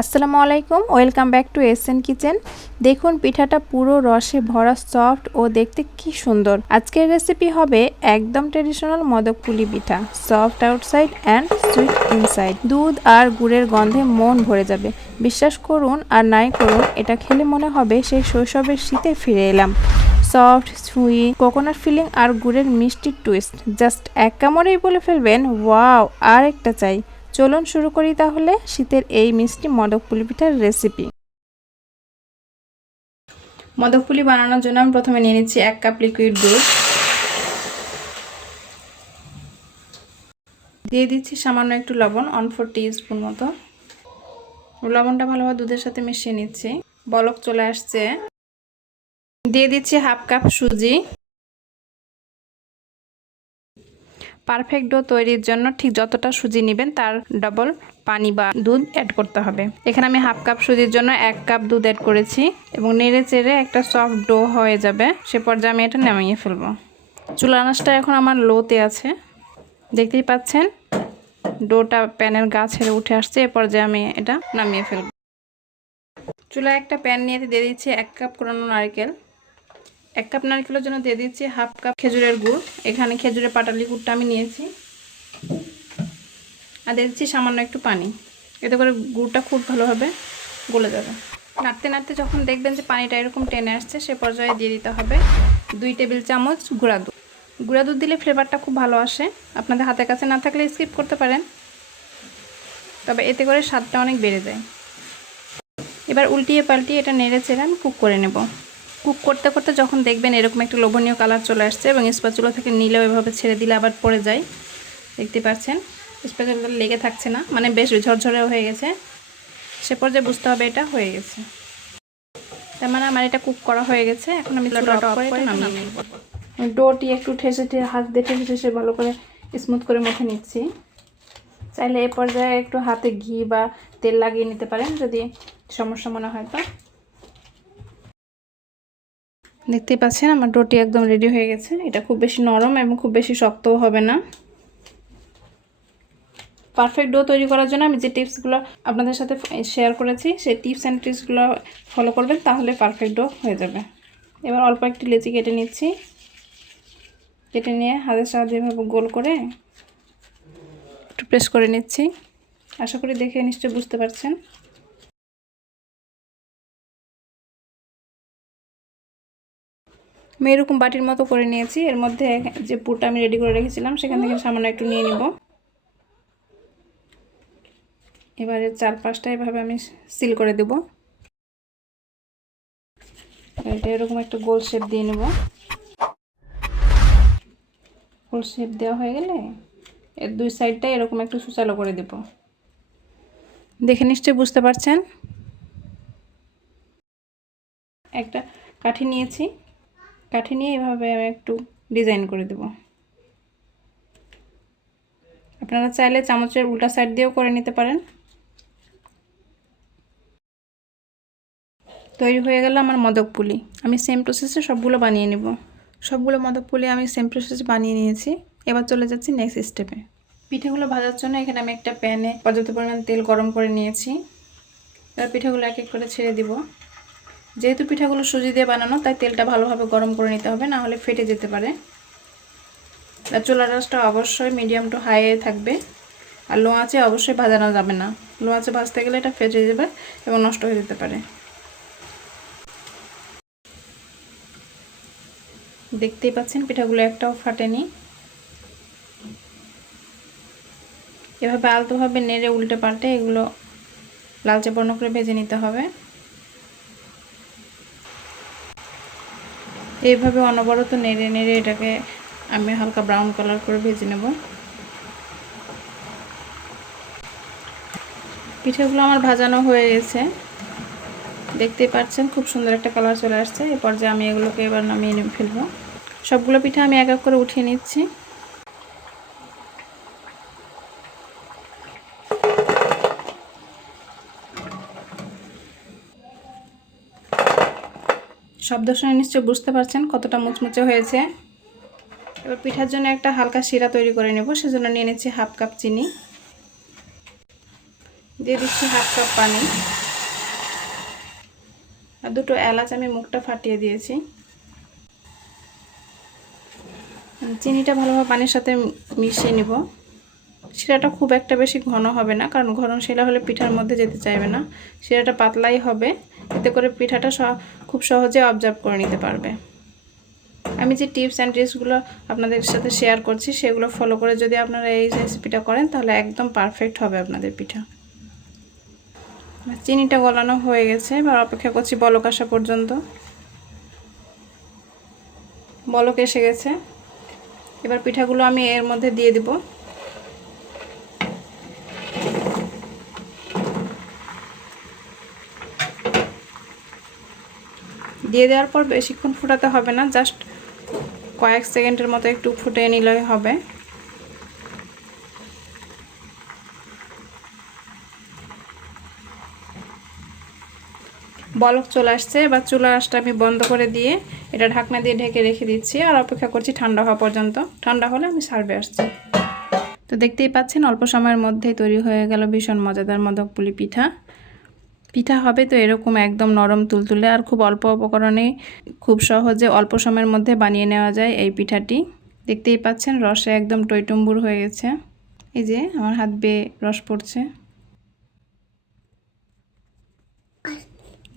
আসসালামু আলাইকুম, welcome back to S N kitchen. দেখুন পিঠাটা পুরো রসে ভরা, সফট ও দেখতে কি সুন্দর। আজকের রেসিপি হবে একদম traditional modak puli pitha, soft outside and sweet inside. দুধ আর গুড়ের গন্ধে মন ভরে যাবে। বিশ্বাস করুন আর নাই করুন, এটা খেলে মনে হবে সেই শৈশবের শীতে ফিরে এলাম। সফট, সুইট, কোকোনাট ফিলিং আর গুড়ের মিষ্টি টুইস্ট, জাস্ট এক কামড়েই বলে ফেলবেন ওয়াও, আর একটা চাই। চলুন শুরু করি তাহলে শীতের এই মিষ্টি মোদক পুলি পিঠার রেসিপি। মোদক পুলি বানানোর জন্য আমি প্রথমে নিয়ে নিচ্ছি 1 কাপ লিকুইড দুধ, দিয়ে দিচ্ছি সামান্য একটু লবণ, 1/4 টিস্পুন মতো। লবণটা ভালোভাবে দুধের সাথে মিশিয়ে নিচ্ছি। বলক চলে আসছে। দিয়ে দিচ্ছি 1/2 কাপ সুজি। পারফেক্ট ডো তৈরির জন্য ঠিক যতটা সুজি নেবেন তার ডবল পানি বা দুধ অ্যাড করতে হবে। এখানে আমি 1/2 কাপ সুজির জন্য 1 কাপ দুধ অ্যাড করেছি এবং নেড়ে চেড়ে একটা সফট ডো হয়ে যাবে সে পর্যায়ে আমি এটা নামিয়ে ফেলবো। চুলার আঁচটা এখন আমার লোতে আছে, দেখতেই পাচ্ছেন ডোটা প্যানের গা ছেড়ে উঠে আসছে। এ পর্যায়ে আমি এটা নামিয়ে ফেলবো। চুলায় একটা প্যান নিয়ে দিয়ে দিচ্ছি 1 কাপ কোরানো নারকেল। 1 কাপ নারকেলের জন্য দিয়ে দিচ্ছি 1/2 কাপ খেজুরের গুড়। এখানে খেজুরের পাটালি গুড়টা আমি নিয়েছি। আর দিয়ে দিচ্ছি সামান্য একটু পানি, এতে করে গুড়টা খুব ভালোভাবে গলে যাবে। নাড়তে নাড়তে যখন দেখবেন যে পানিটা এরকম টেনে আসছে সে পর্যায়ে দিয়ে দিতে হবে 2 টেবিল চামচ গুঁড়া দুধ। গুঁড়া দুধ দিলে ফ্লেভারটা খুব ভালো আসে। আপনাদের হাতের কাছে না থাকলে স্কিপ করতে পারেন, তবে এতে করে স্বাদটা অনেক বেড়ে যায়। এবার উল্টিয়ে পাল্টিয়ে এটা নেড়ে চেড়ে আমি কুক করে নেব। কুক করতে করতে যখন দেখবেন এরকম একটা লোভনীয় কালার চলে আসছে এবং স্প্যাচুলা থেকে নিলেও এভাবে ছেড়ে দিলে আবার পড়ে যায়, দেখতে পাচ্ছেন স্প্যাচুলা লেগে থাকছে না, মানে বেশ ঝরঝরে হয়ে গেছে। সে পর্যায়ে বুঝতে হবে এটা হয়ে গেছে, তার মানে আমার এটা কুক করা হয়ে গেছে। এখন আমি চুলাটা অফ করে নামিয়ে নেব। ডোটি একটু ঠেসে হাত দিয়ে ঠেসে ভালো করে স্মুথ করে মেখে নিচ্ছি। চাইলে এ পর্যায়ে একটু হাতে ঘি বা তেল লাগিয়ে নিতে পারেন যদি সমস্যা মনে হয়। তো দেখতেই পাচ্ছেন আমার ডোটি একদম রেডি হয়ে গেছে। এটা খুব বেশি নরম এবং খুব বেশি শক্তও হবে না। পারফেক্ট ডো তৈরি করার জন্য আমি যে টিপসগুলো আপনাদের সাথে শেয়ার করেছি সেই টিপস অ্যান্ড ট্রিক্সগুলো ফলো করবেন, তাহলে পারফেক্ট ডো হয়ে যাবে। এবার অল্প একটু লেচি কেটে নিচ্ছি। কেটে নিয়ে হাতের সাহায্যে এভাবে গোল করে একটু প্রেস করে নিচ্ছি। আশা করি দেখে নিশ্চয়ই বুঝতে পারছেন। আমি এরকম বাটির মতো করে নিয়েছি। এর মধ্যে যে পুরটা আমি রেডি করে রেখেছিলাম সেখান থেকে সামান্য একটু নিয়ে নিব। এবারে চারপাশটা এভাবে আমি সিল করে দেব। এটা এরকম একটা গোল শেপ দিয়ে নেব। গোল শেপ দেওয়া হয়ে গেলে এর 2 সাইডটা এরকম একটু সুচালো করে দেব। দেখে নিশ্চয়ই বুঝতে পারছেন। একটা কাঠি নিয়েছি, কাঠি নিয়ে এভাবে আমি একটু ডিজাইন করে দেব। আপনারা চাইলে চামচের উল্টা সাইড দিয়েও করে নিতে পারেন। তৈরি হয়ে গেল আমার মোদক পুলি। আমি সেম প্রসেসে সবগুলো বানিয়ে নেব। সবগুলো মোদক পুলি আমি সেম প্রসেসে বানিয়ে নিয়েছি। এবার চলে যাচ্ছি নেক্সট স্টেপে। পিঠাগুলো ভাজার জন্য এখানে আমি একটা প্যানে পর্যাপ্ত পরিমাণ তেল গরম করে নিয়েছি। এবার পিঠাগুলো এক এক করে ছেড়ে দিব। যেহেতু পিঠাগুলো সুজি দিয়ে বানানো তাই তেলটা ভালোভাবে গরম করে নিতে হবে, না হলে ফেটে যেতে পারে। আর চুলার আঁচটা অবশ্যই মিডিয়াম টু হাইয়ে থাকবে। আর লো আঁচে অবশ্যই ভাজানো যাবে না। লো আঁচে ভাজতে গেলে এটা ফেটে যাবে এবং নষ্ট হয়ে যেতে পারে। দেখতেই পাচ্ছেন পিঠাগুলো একটাও ফাটেনি। এভাবে আলতোভাবে নেড়ে উল্টে পাল্টে এগুলো লালচে বর্ণ করে ভেজে নিতে হবে। এইভাবে অনবরত নেড়ে নেড়ে এটাকে আমি হালকা ব্রাউন কালার করে ভেজে নেব। পিঠাগুলো আমার ভাজানো হয়ে গেছে, দেখতেই পাচ্ছেন খুব সুন্দর একটা কালার চলে আসছে। এই পর্যায়ে আমি এগুলোকে এবার নামিয়ে ফেলবো। সবগুলো পিঠা আমি এক এক করে উঠিয়ে নিচ্ছি। শব্দ শুনে নিশ্চয়ই বুঝতে পারছেন কতটা মুচমুচে হয়েছে। এবার পিঠার জন্য একটা হালকা শিরা তৈরি করে নেব। সেজন্য নিয়ে নিচ্ছি 1/2 কাপ চিনি। দিয়ে দিচ্ছি 1/2 কাপ পানি, আর 2টো এলাচ আমি মুখটা ফাটিয়ে দিয়েছি। চিনিটা ভালোভাবে পানির সাথে মিশিয়ে নিব। শিরাটা খুব একটা বেশি ঘন হবে না, কারণ ঘন শিরা হলে পিঠার মধ্যে যেতে চাইবে না। শিরাটা পাতলাই হবে, এতে করে পিঠাটা খুব সহজে অবজার্ভ করে নিতে পারবে। আমি যে টিপস অ্যান্ড ট্রিক্সগুলো আপনাদের সাথে শেয়ার করছি সেগুলো ফলো করে যদি আপনারা এই রেসিপিটা করেন তাহলে একদম পারফেক্ট হবে আপনাদের পিঠা। চিনিটা গলানো হয়ে গেছে, এবার অপেক্ষা করছি বলক আসা পর্যন্ত। বলক এসে গেছে, এবার পিঠাগুলো আমি এর মধ্যে দিয়ে দিব। দিয়ে দেওয়ার পর বেশিক্ষণ ফোটাতে হবে না, জাস্ট কয়েক সেকেন্ডের মতো একটু ফুটিয়ে নিলেই হবে। বলক চলে আসছে, এবার চুলার আঁচটা আমি বন্ধ করে দিয়ে এটা ঢাকনা দিয়ে ঢেকে রেখে দিচ্ছি, আর অপেক্ষা করছি ঠান্ডা হওয়া পর্যন্ত। ঠান্ডা হলে আমি সার্ভে আসছি। তো দেখতেই পাচ্ছেন অল্প সময়ের মধ্যেই তৈরি হয়ে গেল ভীষণ মজাদার মোদক পুলি পিঠা। পিঠা হবে তো এরকম একদম নরম তুলতুলে, আর খুব অল্প উপকরণে খুব সহজে অল্প সময়ের মধ্যে বানিয়ে নেওয়া যায় এই পিঠাটি। দেখতেই পাচ্ছেন রসে একদম টইটুম্বুর হয়ে গেছে। এই যে আমার হাত বেয়ে রস পড়ছে,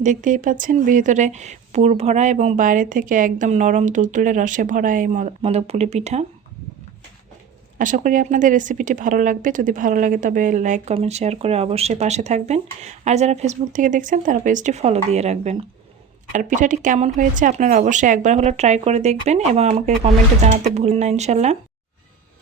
দেখতেই পাচ্ছেন ভিতরে পুর ভরা এবং বাইরে থেকে একদম নরম তুলতুলে রসে ভরা এই মোদক পুলি পিঠা। আশা করি আপনাদের রেসিপিটি ভালো লাগবে। যদি ভালো লাগে তবে লাইক কমেন্ট শেয়ার করে অবশ্যই পাশে থাকবেন, আর যারা ফেসবুক থেকে দেখছেন তারা পেজটি ফলো দিয়ে রাখবেন। আর পিঠাটি কেমন হয়েছে আপনারা অবশ্যই একবার হলো ট্রাই করে দেখবেন এবং আমাকে কমেন্টে জানাতে ভুলবেন না ইনশাল্লাহ।